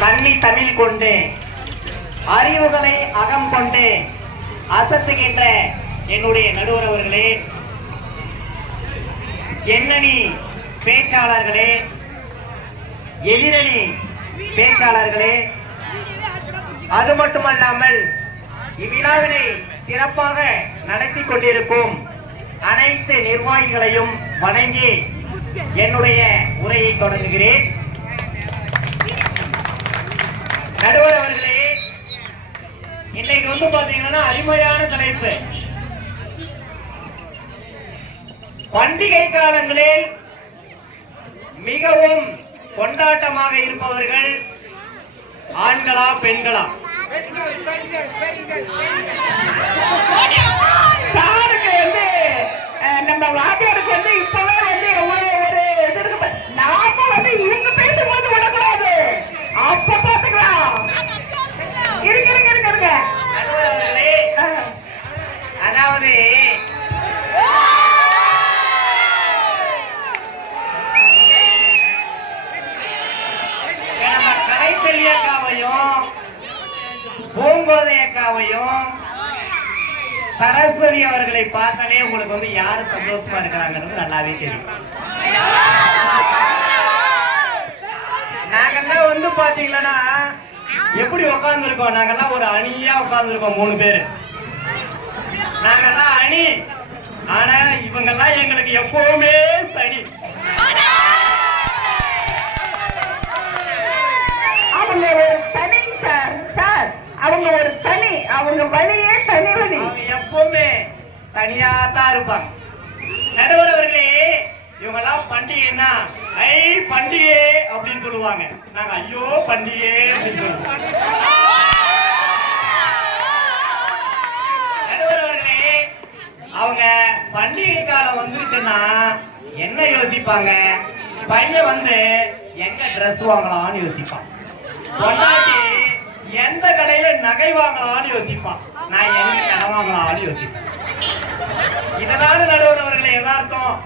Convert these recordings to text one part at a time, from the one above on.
கன்னி தமிழ் கொண்டு அறிவுகளை அகம் கொண்டு அசத்துகின்ற என்னுடைய நடுவர் அவர்களே எண்ணணி பேச்சாளர்களே எதிரணி பேச்சாளர்களே அது மட்டுமல்லாமல் இவ்விழாவினை சிறப்பாக நடத்தி கொண்டிருக்கும் அனைத்து நிர்வாகிகளையும் வணங்கி என்னுடைய உரையை தொடங்குகிறேன். நடுவர் அவர்களே இன்னைக்கு வந்து பாத்தீங்கன்னா அருமையான தலைப்பு. பண்டிகை காலங்களில் மிகவும் கொண்டாட்டமாக இருப்பவர்கள் ஆண்களா பெண்களா? சாருக்கு வந்து நம்ம வாத்தியாருக்கு வந்து இப்பவே வந்து எவ்வளவு ஒரு இது இருக்கு பாரு. நாம வந்து இவங்க பேசும்போது விடக்கூடாது அப்ப பாத்துக்கலாம் இருங்க இருங்க இருங்க இருங்க நடுவர் அவர்களே அஹ், அதாவது நம்ம கலைச்செல்வி அக்காவையும் பூங்கோதை அக்காவையும் சரஸ்வதி அவர்களை பார்த்தாலே உங்களுக்கு வந்து யாரு சந்தோஷமா இருக்கிறாங்கிறது நல்லாவே தெரியும். நாங்கெல்லாம் வந்து பாத்தீங்கன்னா எப்படி உட்கார்ந்துருக்கோம் நாங்கெல்லாம் ஒரு அணியா உட்கார்ந்துருக்கோம் மூணு பேரு. நாங்கெல்லாம் அணி. ஆனா இவங்கெல்லாம் எங்களுக்கு எப்பவுமே சரி அவங்க ஒரு தனி சார் சார். அவங்க ஒரு தனி அவங்க வழியே தனி வழி அவங்க எப்பவுமே தனியா தான் இருப்பாங்க நடுவர் அவர்களே இவங்கெல்லாம் பண்டிகைன்னா ஐ பண்டிகை அப்படின்னு சொல்லுவாங்க. நாங்க ஐயோ பண்டிகை அப்படின்னு சொல்லுவோம். நடுவர் அவர்களே அவங்க பண்டிகை காலம் வந்துருச்சுன்னா என்ன யோசிப்பாங்க? பையன் வந்து எங்க ட்ரெஸ் வாங்கலாம்னு யோசிப்பான். பொண்டாட்டி எந்த கடையில நகை வாங்கலாம்னு யோசிப்பான் நான் எங்க கடை வாங்கலாம்னு யோசிப்பேன் இதனால நடுவர் அவர்களே யதார்த்தம்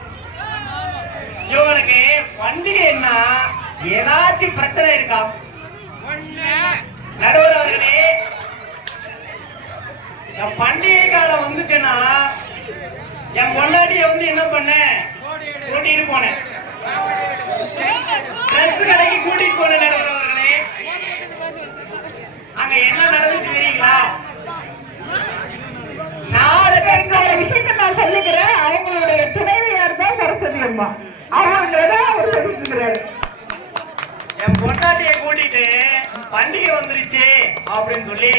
இவங்களுக்கு பண்டிகைன்னா ஏதாச்சும் பிரச்சனை இருக்கா நடுவர் அவர்களே பண்டிகை காலம் வந்துச்சுன்னா என் பொண்டாட்டிய வந்து என்ன பண்ணேன் கூட்டிட்டு போனேன் ட்ரெஸ் கடைக்கு கூட்டிட்டு போனேன் நடுவர் அவர்களே அங்க என்ன நடந்துச்சு தெரியுங்களா நாலு இந்த பெண்கள் ஒரு விஷயத்த நான் சொல்லுகிறேன் அவங்களுடைய துணைவியார் தான் சரஸ்வதி அம்மா அவங்களதான் அவர் சொல்லிக்கிறாரு என் பொண்டாட்டிய கூட்டிட்டு பண்டிகை வந்துருச்சு அப்படின்னு சொல்லி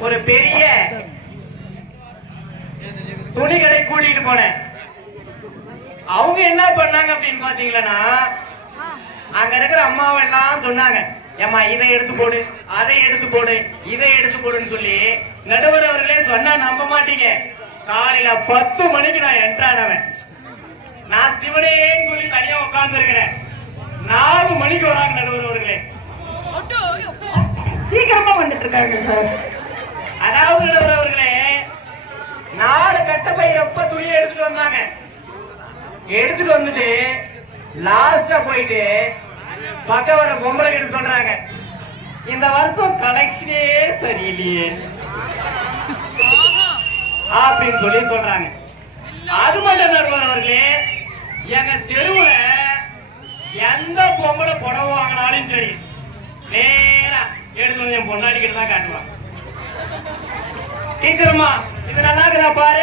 ஒரு பெரிய துணி கடை கூட்டிட்டு போனேன். அவங்க என்ன பண்ணாங்க அப்படின்னு பாத்தீங்கன்னா அங்க இருக்கிற அம்மாவை எல்லாம் சொன்னாங்க ஏம்மா இதை எடுத்து போடு அதை எடுத்து போடு இதை எடுத்து போடுன்னு சொல்லி நடுவர் அவர்களே சொன்னா நம்ப மாட்டீங்க. காலையில பத்து மணிக்கு நான் என்ட்ரானவன் நான் சிவனேன்னு சொல்லி தனியா உட்கார்ந்து இருக்கிறேன் நாலு மணிக்கு வராங்க நடுவர் அவர்களே. சீக்கிரமா வந்துட்டு இருக்காங்க சார் அதாவது நடுவர் அவர்களே நாலு கட்ட பயிரப்ப துணியை எடுத்துட்டு வந்தாங்க? எடுத்துட்டு வந்துட்டு லாஸ்டா போயிட்டு பக்கம் வர பொம்பளை கிட்ட சொல்றாங்க. இந்த வருஷம் கலெக்ஷனே சரியில்லையே. அப்படின்னு சொல்லி சொல்றாங்க. அது மட்டும் நடுவர் எங்க தெருவுல எந்த பொம்பளை புடவை வாங்கினாலும் சரி நேரா எடுத்து வந்து என் பொண்டாடி கிட்ட தான் காட்டுவான். டீச்சர்மா இது நல்லா இருக்குதா பாரு?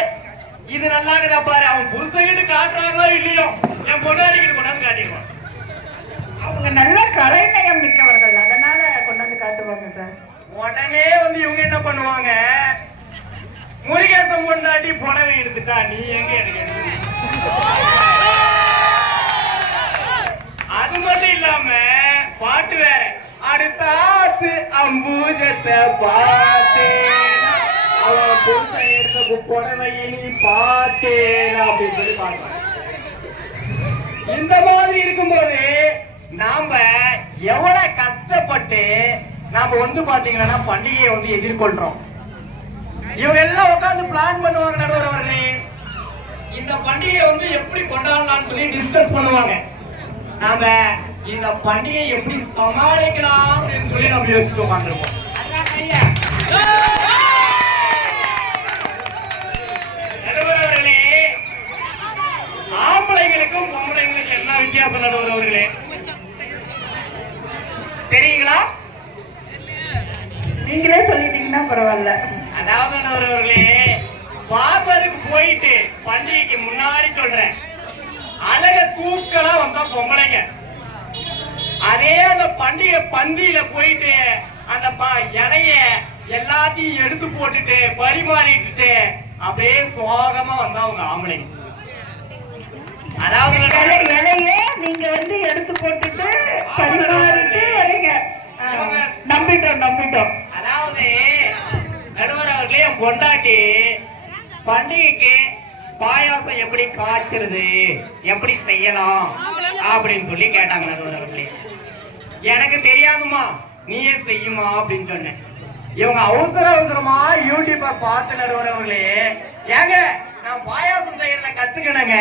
இது நல்லா இருக்குதா பாரு? அவன் புருஷகிட்டு காட்டுறாங்களோ இல்லையோ என் பொண்டாடி கிட்ட கொண்டாந்து காட்டிடுவான். அவங்க நல்ல கலைநயம் மிக்கவர்கள். அதனால கொண்டாந்து காட்டுவாங்க சார். உடனே வந்து இவங்க என்ன பண்ணுவாங்க? முருகேசன் பொண்டாட்டி புடவை எடுத்துட்டா நீ எங்க எடுக்க? அது மட்டும் இல்லாம பாட்டு வேற. அடுத்தாத்து அம்பூஜத்தை பார்த்தேனா. அவன் புருஷன் எடுத்த புடவையை நீ அப்படின்னு சொல்லி பாடுவாங்க இந்த மாதிரி இருக்கும்போது நாம எவ்வளவு கஷ்டப்பட்டு நாம வந்து பாத்தீங்கன்னா பண்டிகையை வந்து எதிர்கொள்றோம். இவங்க எல்லாம் உட்காந்து பிளான் பண்ணுவாங்க நடுவர் அவர்களே. இந்த பண்டிகையை வந்து எப்படி கொண்டாடலாம்னு சொல்லி டிஸ்கஸ் பண்ணுவாங்க. நாம இந்த பண்டிகை எப்படி சமாளிக்கலாம் அப்படின்னு சொல்லி நம்ம யோசிச்சு உட்காந்துருக்கோம் பண்டிகை பந்தியில போயிட்டு அந்த இலைய எல்லாத்தையும் எடுத்து போட்டுட்டு பரிமாறிட்டு அப்படியே சோகமா வந்தா அவங்க ஆம்பளைங்க அதாவது இலையே நீங்க வந்து எடுத்து போட்டுட்டு பரிமாறிட்டு வரீங்க. நம்பிட்டோம் நம்பிட்டோம். அதாவது நடுவர் அவர்களே என் பொண்டாட்டி பண்டிகைக்கு பாயாசம் எப்படி காய்ச்சறது எப்படி செய்யலாம் அப்படின்னு சொல்லி கேட்டாங்க நடுவர் அவர்களே. எனக்கு தெரியாதுமா நீயே செய்யுமா அப்படின்னு சொன்னேன். இவங்க அவசர அவசரமா யூடியூப பார்த்து நடுவர் ஏங்க நான் பாயாசம் செய்யறத கத்துக்கணுங்க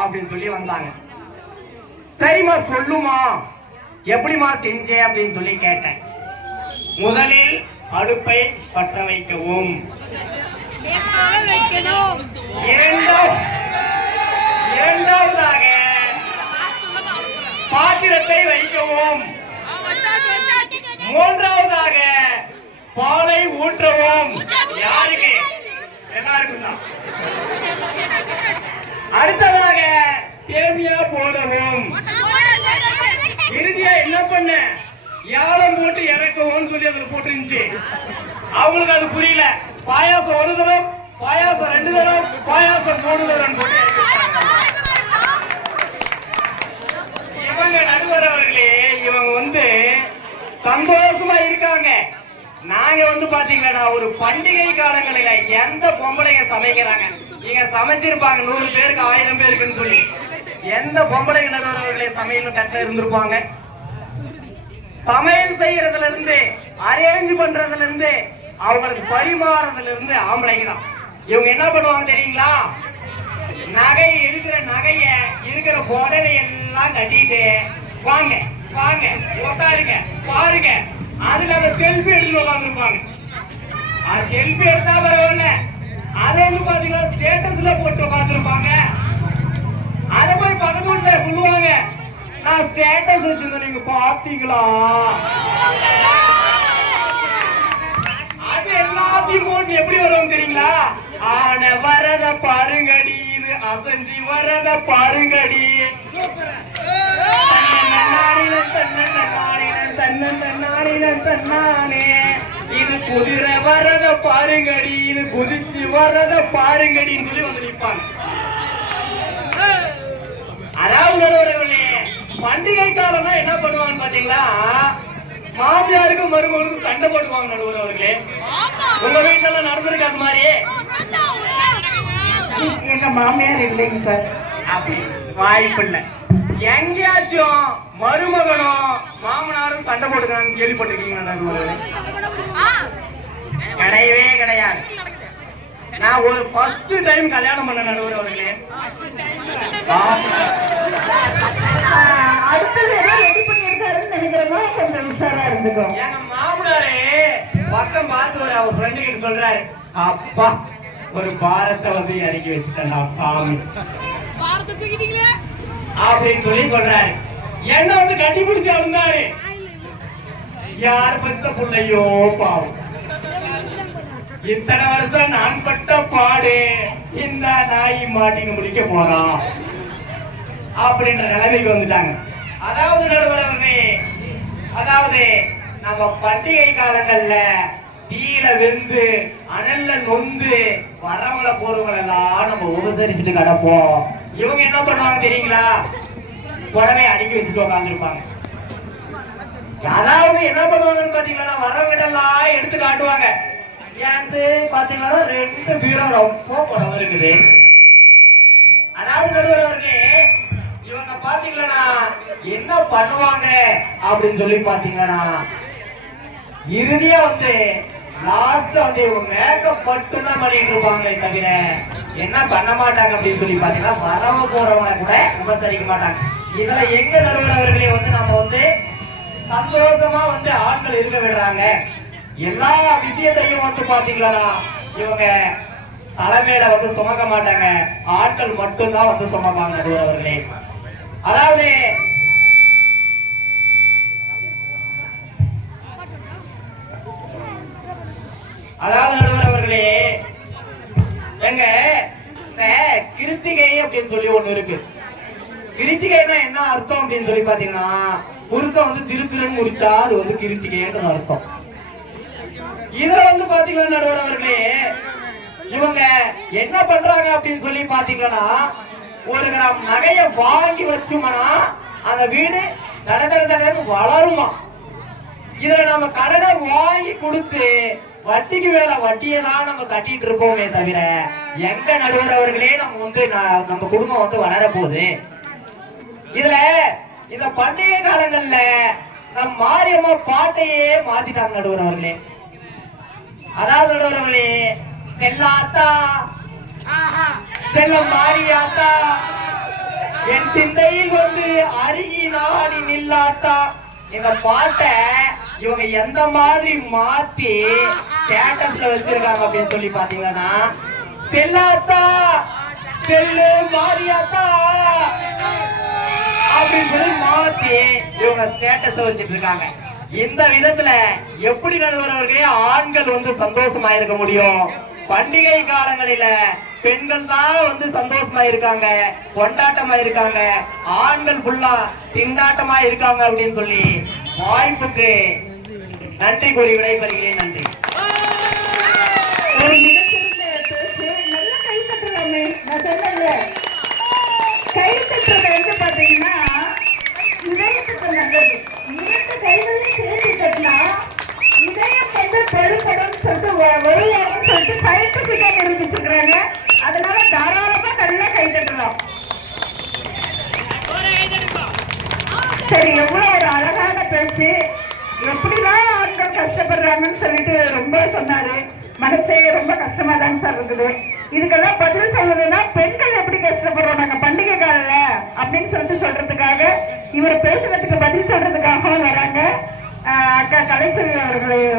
அப்படின்னு சொல்லி வந்தாங்க. சரிம்மா சொல்லுமா. எப்படிம்மா செஞ்ச அப்படின்னு சொல்லி கேட்டேன். முதலில் அடுப்பை பற்ற வைக்கவும். இரண்டாவதாக பாத்திரத்தை வைக்கவும். மூன்றாவதாக பாலை ஊற்றவும். யாருக்கு? எல்லாருக்கும் தான் அடுத்ததாக சேமியா போடவும். இறுதியா என்ன பண்ண? யாழம் போட்டு இறக்கவும் சொல்லி அதுல போட்டுருந்துச்சு. அவங்களுக்கு அது புரியல. பாயாசம் ஒரு தரம் பாயாசம் ரெண்டு தரம் பாயாசம் மூணு தரம் போட்டு இவங்க நடுவர் அவர்களே சந்தோஷமா இருக்காங்க. நாங்க வந்து பாத்தீங்கன்னா ஒரு பண்டிகை காலங்களில எந்த பொம்பளைங்க சமைக்கிறாங்க? நீங்க சமைச்சிருப்பாங்க நூறு பேருக்கு ஆயிரம் பேருக்குன்னு சொல்லி. எந்த பொம்பளைங்க நடுவர் சமையல் கட்ட இருந்திருப்பாங்க? சமையல் செய்யறதுல இருந்து அரேஞ்ச் பண்றதுல இருந்து அவங்களுக்கு பரிமாறதுல இருந்து ஆம்பளைங்க தான். இவங்க என்ன பண்ணுவாங்க தெரியுங்களா? நகை இருக்கிற நகைய இருக்கிற புடவை எல்லாம் கட்டிட்டு வாங்க. வாங்க உட்காருங்க பாருங்க. அதுல அந்த செல்ஃபி எடுத்து உட்காந்துருப்பாங்க அது செல்ஃபி எடுத்தா பரவாயில்ல. அதை வந்து பாத்தீங்கன்னா ஸ்டேட்டஸ்ல போட்டு உட்காந்துருப்பாங்க அதை போய் பக்கத்து வீட்டுல சொல்லுவாங்க நான் ஸ்டேட்டஸ் வச்சிருந்தேன் நீங்க பாத்தீங்களா? அது எல்லாத்தையும் போட்டு எப்படி வரும் தெரியுங்களா? ஆன வரதப்பா அசஞ்சி வரத பாருங்கடி. தன்னானே. இது குதிர வரத பாருங்கடி இது குதிச்சு வரத பாருங்கடின்னு சொல்லி வந்து நிப்பாங்க அதாவது பண்டிகை காலம்னா என்ன பண்ணுவாங்கன்னு பாத்தீங்களா மாமியாருக்கும் மருமகளுக்கும் சண்டை போட்டுவாங்க நடுவர் அவர்களே. உங்க வீட்டுல நடந்திருக்கு அது மாதிரி? எங்க மாமியார் இல்லைங்க சார்? அப்படி வாய்ப்பு இல்ல எங்கேயாச்சும் மருமகனும் மாமனாரும் சண்டை போட்டுக்கிறாங்க கேள்விப்பட்டிருக்கீங்களா? கிடையவே கிடையாது. நான் ஒரு ஃபர்ஸ்ட் டைம் கல்யாணம் பண்ண நடுவர் அவர்களே. எங்க மாமனாரே பக்கம் பார்த்து அவர் ஃப்ரெண்டு கிட்ட சொல்றாரு அப்பா ஒரு பாரத்தை வந்து இறக்கி வச்சுட்டேன்டா சாமி. அப்படின்னு சொல்லி சொல்றாரு என்ன வந்து கட்டி பிடிச்சு அழுந்தாரு? யார் பெத்த பிள்ளையோ பாவம். இத்தனை வருஷம் நான் பட்ட பாடு இந்த நாய் மாட்டின்னு முடிக்க போறான் அப்படின்ற நிலைமைக்கு வந்துட்டாங்க. அதாவது நடுவரவர்களே அதாவது நம்ம பண்டிகை காலங்கள்ல தீயில வெந்து அனல்ல நொந்து வரவங்கள போறவங்க எல்லாம் நம்ம உபசரிச்சுட்டு கிடப்போம். இவங்க என்ன பண்ணுவாங்க தெரியுங்களா? உடனே அடுக்கி வச்சுட்டு உட்காந்துருப்பாங்க அதாவது என்ன பண்ணுவாங்கன்னு பாத்தீங்கன்னா வரவங்களெல்லாம் எடுத்து காட்டுவாங்க. ஏன்ட்டு பாத்தீங்கன்னா ரெண்டு பீரோ ரொம்ப புடவை இருக்குது. அதாவது நடுவர் அவர்களே இவங்க பாத்தீங்கன்னா என்ன பண்ணுவாங்க அப்படின்னு சொல்லி பாத்தீங்கன்னா இறுதியா வந்து லாஸ்ட் வந்து இவங்க மேக்கப் மட்டும் தான் பண்ணிட்டு இருப்பாங்களே தவிர என்ன பண்ண மாட்டாங்க அப்படின்னு சொல்லி பாத்தீங்கன்னா வரவங்க போறவங்க கூட உபசரிக்க மாட்டாங்க. இதுல எங்க நடுவர் வந்து நம்ம வந்து சந்தோஷமா வந்து ஆட்கள் இருக்க விடுறாங்க. எல்லா விஷயத்தையும் வந்து பாத்தீங்களா இவங்க தலைமையில வந்து சுமக்க மாட்டாங்க. ஆட்கள் மட்டும்தான் வந்து சுமப்பாங்க நடுவர் அதாவது நடுவர் அவர்களே எங்க இந்த கிருத்திகை அப்படின்னு சொல்லி ஒண்ணு இருக்கு கிருத்திகைன்னா என்ன அர்த்தம் அப்படின்னு சொல்லி பாத்தீங்கன்னா குறுக்க வந்து திருத்திரன் முடித்தார் அது வந்து கிருத்திகேன்ற அர்த்தம். இதுல வந்து பாத்தீங்கன்னா நடுவர் அவர்களே இவங்க என்ன பண்றாங்க அப்படின்னு சொல்லி பாத்தீங்கன்னா ஒரு கிராம் நகைய வாங்கி வச்சோம்னா அந்த வீடு தட தட தடன்னு வளருமா? இதுல நம்ம கடனை வாங்கி கொடுத்து வட்டிக்கு வேலை வட்டியை தான் நம்ம கட்டிட்டு இருப்போமே தவிர எங்க நடுவர் அவர்களே நம்ம வந்து ந- நம்ம குடும்பம் வந்து வளர போகுது இதுல இந்த பண்டிகை காலங்கள்ல நம் மாரியம்மா பாட்டையே மாத்திட்டாங்க நடுவர் அவர்களே. அதாவது நடுவர் அவர்களே செல்லாத்தா செல்ல மாரியாத்தா என் சிந்தையில் வந்து அருகி நாடி நில்லாத்தா. இந்த பாட்டை இவங்க எந்த மாதிரி மாத்தி ஸ்டேட்டஸ்ல வச்சிருக்காங்க அப்படின்னு சொல்லி பாத்தீங்கன்னா செல்லாத்தா செல்லு மாரியாத்தா அப்படின்னு சொல்லி மாத்தி இவங்க ஸ்டேட்டஸ் வச்சுட்டு இருக்காங்க. இந்த விதத்துல எப்படி நடுவர்களே ஆண்கள் வந்து சந்தோஷமா இருக்க முடியும்? பண்டிகை காலங்களில பெண்கள் தான் வந்து சந்தோஷமா இருக்காங்க கொண்டாட்டமா இருக்காங்க ஆண்கள் ஃபுல்லா திண்டாட்டமா இருக்காங்க அப்படின்னு சொல்லி வாய்ப்புக்கு நன்றி கூறி விடைபெறுகிறேன் நன்றி. ஒரு கை தட்டுறது வந்து பாத்தீங்கன்னா பெருப்படும் சொல்லிட்டு ஒ- ஒருவரும் சொல்லிட்டு சயின்டிபிக்கா நிரூபிச்சிருக்கிறாங்க அதனால தாராளமா நல்லா கை தட்டலாம். சரி எவ்வளவு ஒரு அழகான பேச்சு. எப்படிலாம் ஆண்கள் கஷ்டப்படுறாங்கன்னு சொல்லிட்டு ரொம்ப சொன்னாரு. மனசே ரொம்ப கஷ்டமா தாங்க சார் இருக்குது. இதுக்கெல்லாம் பதில் சொல்லணும்னா பெண்கள் எப்படி கஷ்டப்படுறோம்? நாங்க பண்டிகை காலில் அப்படின்னு சொல்லிட்டு சொல்றதுக்காக இவர் பேசுறதுக்கு பதில் சொல்றதுக்காகவும் வராங்க. ஆஹ் அக்கா கலைச்செல்வி அவர்களை.